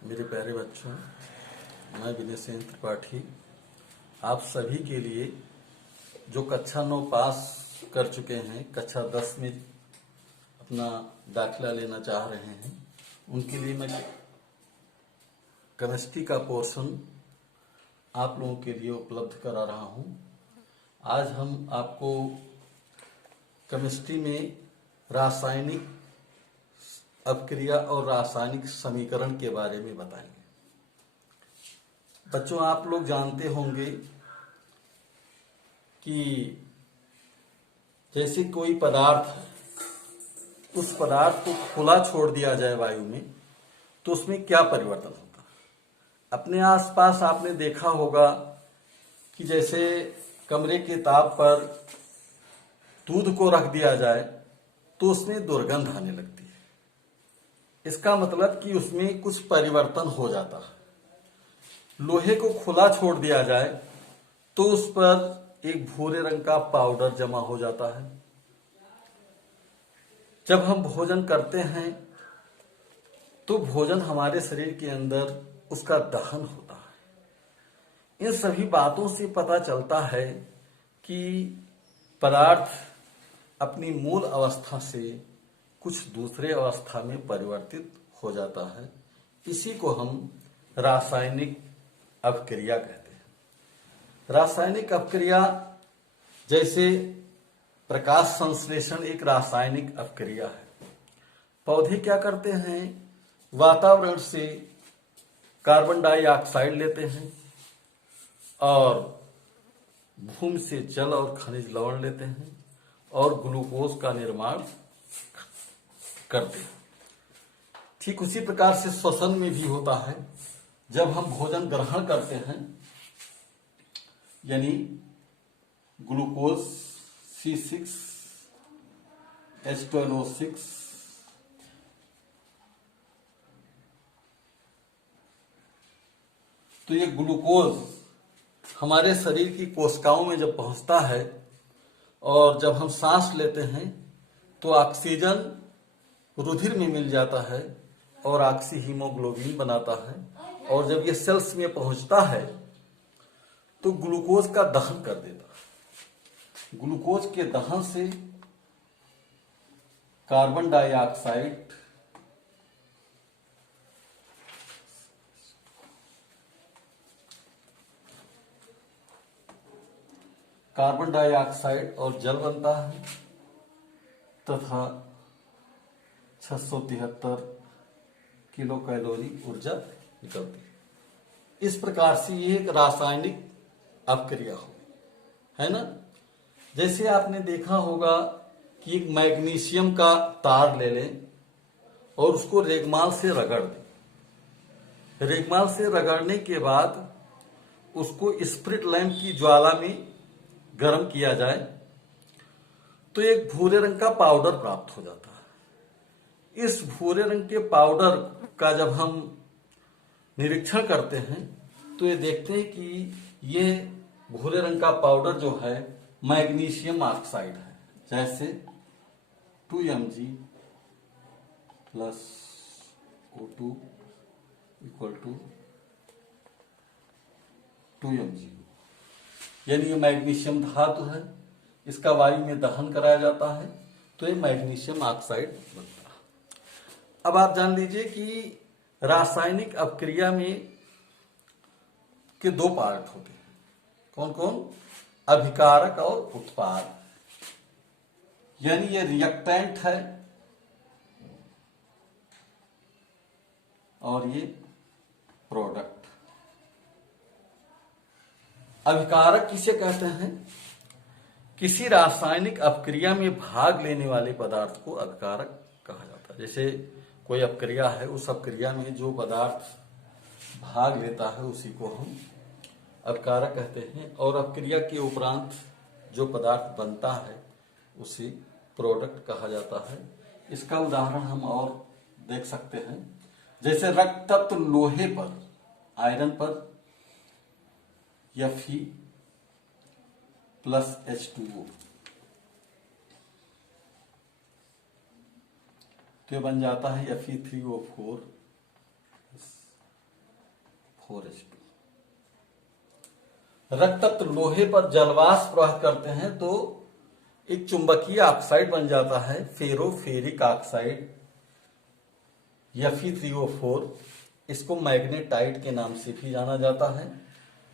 मेरे प्यारे बच्चों, मैं विनय सेन त्रिपाठी आप सभी के लिए जो कक्षा 9 पास कर चुके हैं, कक्षा 10 में अपना दाखिला लेना चाह रहे हैं, उनके लिए मैं केमिस्ट्री का पोर्शन आप लोगों के लिए उपलब्ध करा रहा हूं। आज हम आपको केमिस्ट्री में रासायनिक अपक्रिया और रासायनिक समीकरण के बारे में बताएंगे। बच्चों, आप लोग जानते होंगे कि जैसे कोई पदार्थ है, उस पदार्थ को खुला छोड़ दिया जाए वायु में तो उसमें क्या परिवर्तन होता है। अपने आसपास आपने देखा होगा कि जैसे कमरे के ताप पर दूध को रख दिया जाए तो उसमें दुर्गंध आने लगती है। इसका मतलब कि उसमें कुछ परिवर्तन हो जाता है। लोहे को खुला छोड़ दिया जाए तो उस पर एक भूरे रंग का पाउडर जमा हो जाता है। जब हम भोजन करते हैं तो भोजन हमारे शरीर के अंदर उसका दहन होता है। इन सभी बातों से पता चलता है कि पदार्थ अपनी मूल अवस्था से कुछ दूसरे अवस्था में परिवर्तित हो जाता है। इसी को हम रासायनिक अपक्रिया कहते हैं। रासायनिक अपक्रिया जैसे प्रकाश संश्लेषण एक रासायनिक अपक्रिया है। पौधे क्या करते हैं, वातावरण से कार्बन डाइऑक्साइड लेते हैं और भूमि से जल और खनिज लवण लेते हैं और ग्लूकोज का निर्माण करते हैं। ठीक उसी प्रकार से श्वसन में भी होता है। जब हम भोजन ग्रहण करते हैं यानी ग्लूकोज C6H12O6 तो ये ग्लूकोज हमारे शरीर की कोशिकाओं में जब पहुंचता है और जब हम सांस लेते हैं तो ऑक्सीजन रुधिर में मिल जाता है और ऑक्सी हीमोग्लोबिन बनाता है और जब ये सेल्स में पहुंचता है तो ग्लूकोज का दहन कर देता है। ग्लूकोज के दहन से कार्बन डाइऑक्साइड और जल बनता है तथा 673 किलो कैलोरी ऊर्जा निकलती है। इस प्रकार से ये एक रासायनिक अपक्रिया हो, है ना। जैसे आपने देखा होगा कि एक मैग्नीशियम का तार ले लें और उसको रेगमाल से रगड़ दें। रेगमाल से रगड़ने के बाद उसको स्प्रिट लैंप की ज्वाला में गर्म किया जाए तो एक भूरे रंग का पाउडर प्राप्त हो जाता है। इस भूरे रंग के पाउडर का जब हम निरीक्षण करते हैं तो ये देखते हैं कि ये भूरे रंग का पाउडर जो है मैग्नीशियम ऑक्साइड है। जैसे 2Mg plus O2 equal to 2Mg, यानी ये मैग्नीशियम धातु है। इसका वायु में दहन कराया जाता है तो ये मैग्नीशियम ऑक्साइड बनता है। अब आप जान लीजिए कि रासायनिक अपक्रिया में के दो पार्ट होते हैं। कौन कौन? अभिकारक और उत्पाद। यानी ये रिएक्टेंट है और ये प्रोडक्ट। अभिकारक किसे कहते हैं? किसी रासायनिक अपक्रिया में भाग लेने वाले पदार्थ को अभिकारक कहा जाता है। जैसे कोई अपक्रिया है, उस अपक्रिया में जो पदार्थ भाग लेता है उसी को हम अपकारक कहते हैं। और अपक्रिया के उपरांत जो पदार्थ बनता है उसे प्रोडक्ट कहा जाता है। इसका उदाहरण हम और देख सकते हैं। जैसे रक्त तत्व लोहे पर, आयरन पर Fe प्लस H2O तो ये बन जाता है Fe3O4 4H2। रक्त तत्व लोहे पर जलवाष्प प्रवाहित करते हैं तो एक चुंबकीय ऑक्साइड बन जाता है, फेरोफेरिक ऑक्साइड Fe3O4। इसको मैग्नेटाइट के नाम से भी जाना जाता है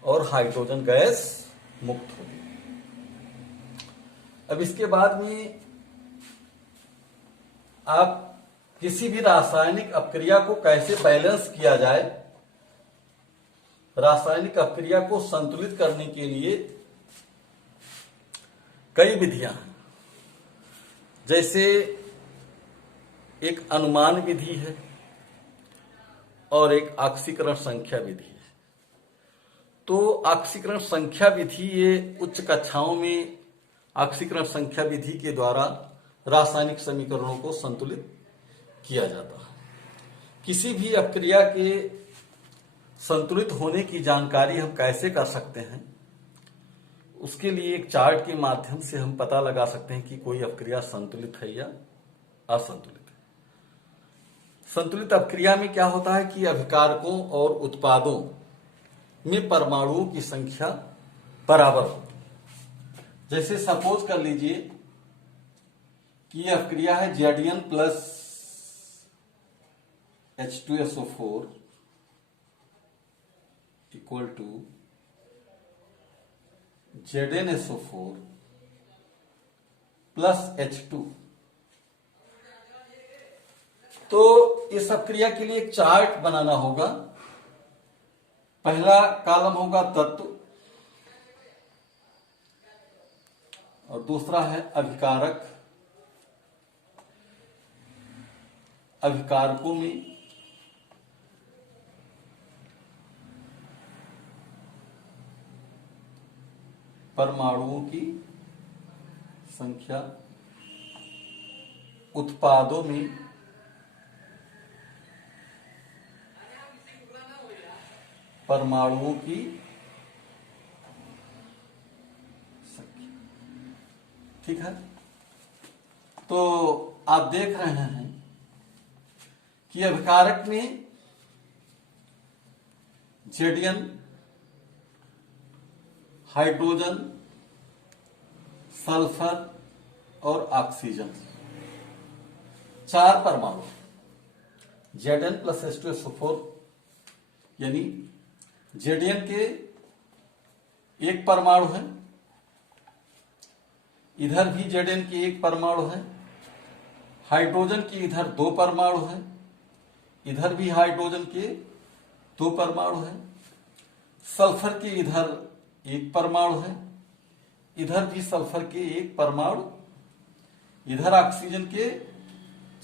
और हाइड्रोजन गैस मुक्त होती है। अब इसके बाद में आप किसी भी रासायनिक अपक्रिया को कैसे बैलेंस किया जाए, रासायनिक अपक्रिया को संतुलित करने के लिए कई विधियां हैं। जैसे एक अनुमान विधि है और एक ऑक्सीकरण संख्या विधि है। तो ऑक्सीकरण संख्या विधि, ये उच्च कक्षाओं में ऑक्सीकरण संख्या विधि के द्वारा रासायनिक समीकरणों को संतुलित किया जाता है। किसी भी अपक्रिया के संतुलित होने की जानकारी हम कैसे कर सकते हैं, उसके लिए एक चार्ट के माध्यम से हम पता लगा सकते हैं कि कोई अपक्रिया संतुलित है या असंतुलित है। संतुलित अपक्रिया में क्या होता है कि अभिकारकों और उत्पादों में परमाणुओं की संख्या बराबर होती है। जैसे सपोज कर लीजिए कि यह अपक्रिया है Zn plus H2SO4 equal to ZnSO4 plus H2। तो इस अपक्रिया के लिए एक चार्ट बनाना होगा। पहला कॉलम होगा तत्व और दूसरा है अभिकारक। अभिकारकों में परमाणुओं की संख्या, उत्पादों में परमाणुओं की संख्या। ठीक है, तो आप देख रहे हैं कि अभिकारक में Zn, हाइड्रोजन, सल्फर और ऑक्सीजन, चार परमाणु। Zn प्लस H2SO4 यानी Zn के एक परमाणु है, इधर भी Zn के एक परमाणु है, हाइड्रोजन के इधर दो परमाणु है, इधर भी हाइड्रोजन के दो परमाणु है, सल्फर के इधर एक परमाणु है, इधर भी सल्फर के एक परमाणु, इधर ऑक्सीजन के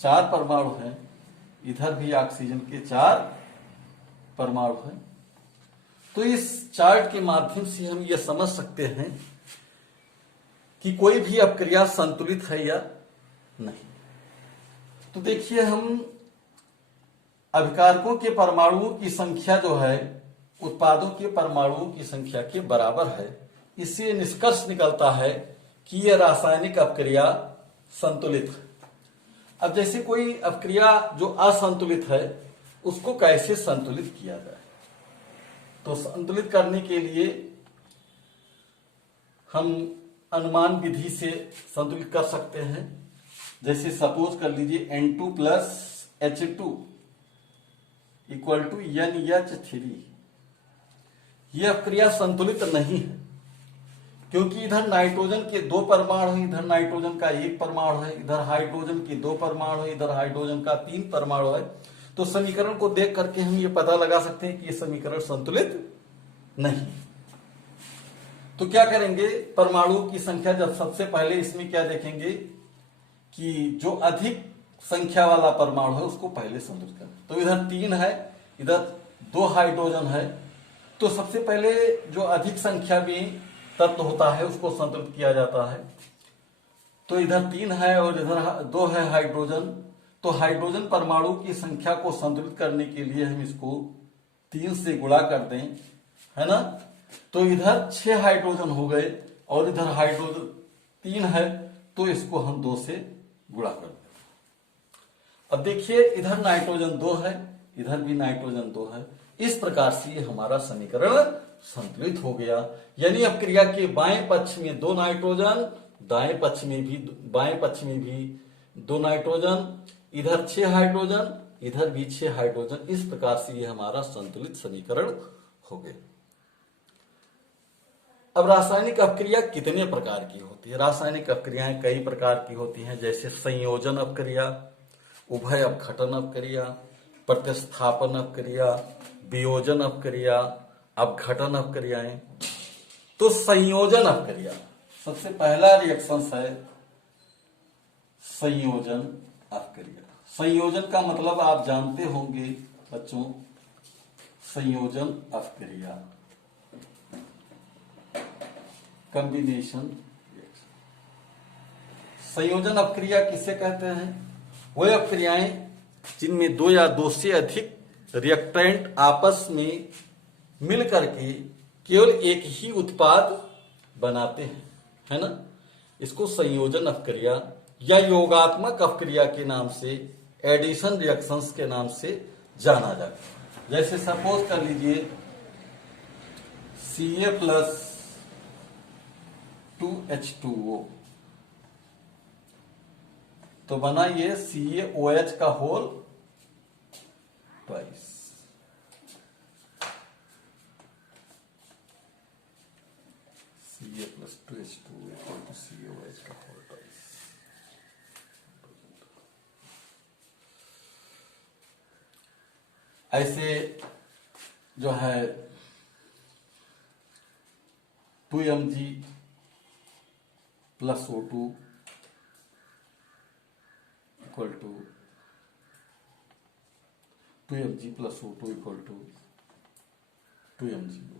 चार परमाणु हैं, इधर भी ऑक्सीजन के चार परमाणु हैं। तो इस चार्ट के माध्यम से हम यह समझ सकते हैं कि कोई भी अपक्रिया संतुलित है या नहीं। तो देखिए, हम अभिकारकों के परमाणुओं की संख्या जो है उत्पादों के परमाणुओं की संख्या के बराबर है। इससे निष्कर्ष निकलता है कि यह रासायनिक अपक्रिया संतुलित है। अब जैसे कोई अपक्रिया जो असंतुलित है उसको कैसे संतुलित किया जाए, तो संतुलित करने के लिए हम अनुमान विधि से संतुलित कर सकते हैं। जैसे सपोज कर लीजिए N2 plus H2 equal to NH3। यह अपक्रिया संतुलित नहीं है क्योंकि इधर नाइट्रोजन के दो परमाणु हैं, इधर नाइट्रोजन का एक परमाणु है, इधर हाइड्रोजन के दो परमाणु है, इधर हाइड्रोजन का तीन परमाणु है। तो समीकरण को देख करके हम ये पता लगा सकते हैं कि ये समीकरण संतुलित नहीं। तो क्या करेंगे, परमाणुओं की संख्या जब सबसे पहले इसमें क्या देखेंगे कि जो अधिक संख्या वाला परमाणु है उसको पहले संतुलित करें। तो इधर तीन है, इधर दो हाइड्रोजन है, तो सबसे पहले जो अधिक संख्या में तत्व होता है उसको संतुलित किया जाता है। तो इधर तीन है और इधर दो है हाइड्रोजन। तो हाइड्रोजन परमाणु की संख्या को संतुलित करने के लिए हम इसको 3 से गुणा कर दें, है ना। तो इधर 6 हाइड्रोजन हो गए और इधर हाइड्रोजन 3 है, तो इसको हम 2 से गुणा कर दें। अब देखिए, इधर नाइट्रोजन 2 है, इधर भी नाइट्रोजन 2 है। इस प्रकार से ये हमारा समीकरण संतुलित हो गया। यानी अपक्रिया के बाएं पक्ष में 2 नाइट्रोजन, बाएं पक्ष में भी 2 नाइट्रोजन, इधर 6 हाइड्रोजन, इधर भी 6 हाइड्रोजन। इस प्रकार से ये हमारा संतुलित समीकरण हो गया। अब रासायनिक अपक्रिया कितने प्रकार की होती है? रासायनिक अपक्रियाएं कई प्रकार की होती हैं, जैसे संयोजन अपक्रिया, उभय अपघटन अपक्रिया, प्रतिस्थापन अपक्रिया, वियोजन अपक्रिया, अपघटन अपक्रियाएं। तो संयोजन अपक्रिया, सबसे पहला रिएक्शन है संयोजन अपक्रिया। संयोजन का मतलब आप जानते होंगे बच्चों, संयोजन अपक्रिया, कॉम्बिनेशन रिएक्शन। संयोजन अपक्रिया किसे कहते हैं? वह अपक्रियाएं जिनमें 2 या 2 से अधिक रिएक्टेंट आपस में मिलकर के केवल एक ही उत्पाद बनाते हैं, है ना। इसको संयोजन अपक्रिया या योगात्मक अपक्रिया के नाम से, एडिशन रिएक्शंस के नाम से जाना जाता है। जैसे सपोज कर लीजिए Ca+2H2O, तो बना ये CaOH का होल ट्वाइस। Ca+2H2O = CaOH का होल ट्वाइस। ऐसे जो है 2Mg+O2 = 2Mg+O2 = 2MgO।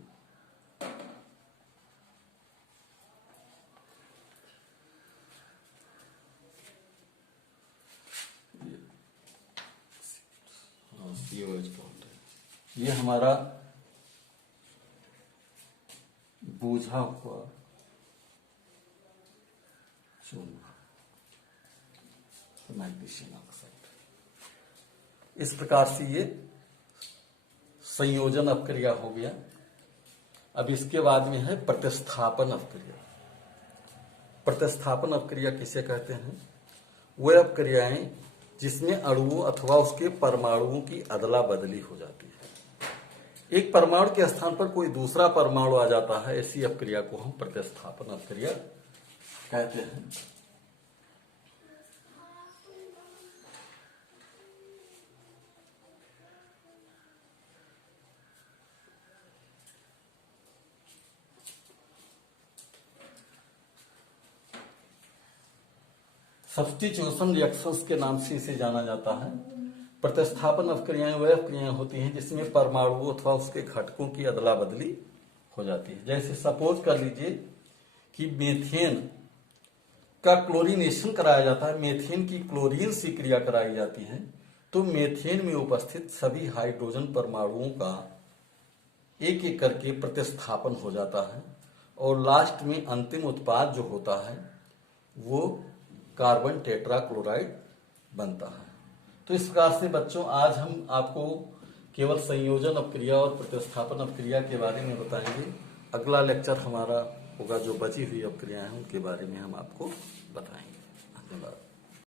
ये हमारा बूझा हुआ चूना, मैग्नीशियम ऑक्साइड। इस प्रकार से ये संयोजन अपक्रिया हो गया। अब इसके बाद में है प्रतिस्थापन अपक्रिया। प्रतिस्थापन अपक्रिया किसे कहते हैं? वह अपक्रियाएं जिसमें अणुओं अथवा उसके परमाणुओं की अदला बदली हो जाती है। एक परमाणु के स्थान पर कोई दूसरा परमाणु आ जाता है, ऐसी अपक्रिया को हम प्रतिस्थापन अपक्रिया कहते हैं। सब्स्टिट्यूशन रिएक्शंस के नाम से इसे जाना जाता है। प्रतिस्थापन अपक्रियाएं वह अपक्रियाएं होती हैं जिसमें परमाणु अथवा उसके घटकों की अदला बदली हो जाती है। जैसे सपोज कर लीजिए कि मीथेन का क्लोरीनेशन कराया जाता है, मीथेन की क्लोरीन से क्रिया कराई जाती है, तो मीथेन में उपस्थित सभी हाइड्रोजन परमाणुओं का एक एक करके प्रतिस्थापन हो जाता है और लास्ट में अंतिम उत्पाद जो होता है वो कार्बन टेट्राक्लोराइड बनता है। तो इस प्रकार से बच्चों आज हम आपको केवल संयोजन अपक्रिया और प्रतिस्थापन अपक्रिया के बारे में बताएंगे। अगला लेक्चर हमारा होगा जो बची हुई अपक्रियाएं हैं उनके बारे में हम आपको बताएंगे। धन्यवाद।